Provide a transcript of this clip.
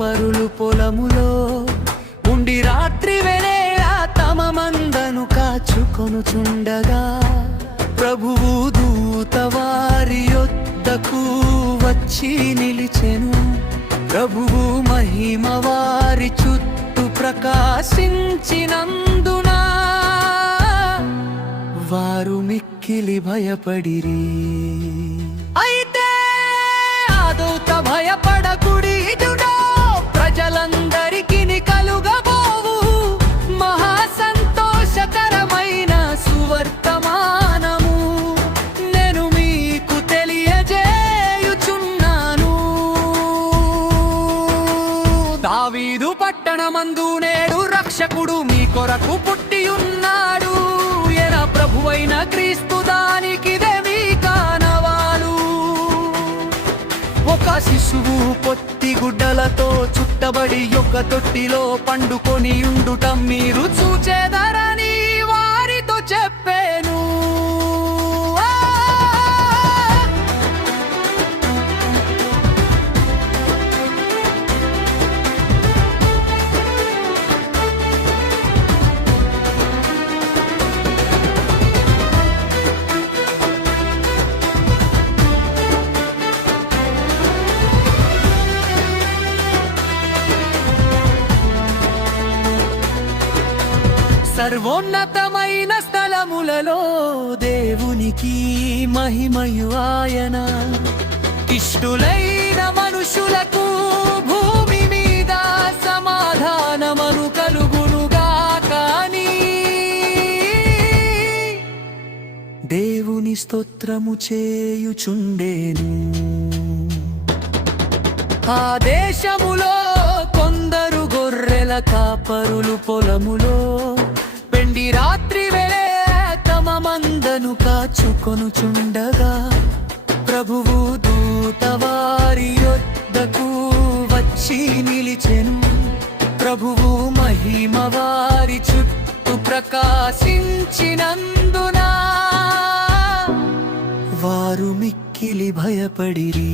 కాపరులు పొలములో ఉండి రాత్రి వేళ తమ మందను కాచుకొనుచుండగా ప్రభువు దూత వారి యొద్దకు వచ్చి నిలిచెను. ప్రభువు మహిమ వారి చుట్టూ ప్రకాశించినందున వారు మిక్కిలి భయపడిరి. అయితే ఆ దూత భయపడకుడి, ఇటుడో ప్రజలందరికీ కలుగబోవు మహా సంతోషకరమైన సువర్తమానము నేను మీకు తెలియజేయుచున్నాను. దావీదు పట్టణమందు నేడు రక్షకుడు మీ కొరకు పుట్టి ఉన్నాడు. ప్రభువైన క్రీస్తు దానికిదే మీ కానవాలు. ఒక శిశువు పొత్తి గుడ్డలతో చుట్టబడి ఒక తొట్టిలో పండుకొని ఉండుట మీరు చూచెదరని వారితో చెప్పాను. సర్వోన్నతమైన స్థలములలో దేవునికి మహిమయు ఆయన. ఇష్టులైన మనుషులకు భూమి మీద సమాధానమును కలుగునుగాక అని దేవుని స్తోత్రము చేయుచుండెను. ఆ దేశములో కొందరు గొర్రెల కాపరులు పొలములో రాత్రి వేళ తమ మందను కాచుకొనుచుండగా ప్రభువు దూత వారి యొద్దకు వచ్చి నిలిచెను. ప్రభువు మహిమ వారి చుట్టూ ప్రకాశించినందున వారు మిక్కిలి భయపడిరి.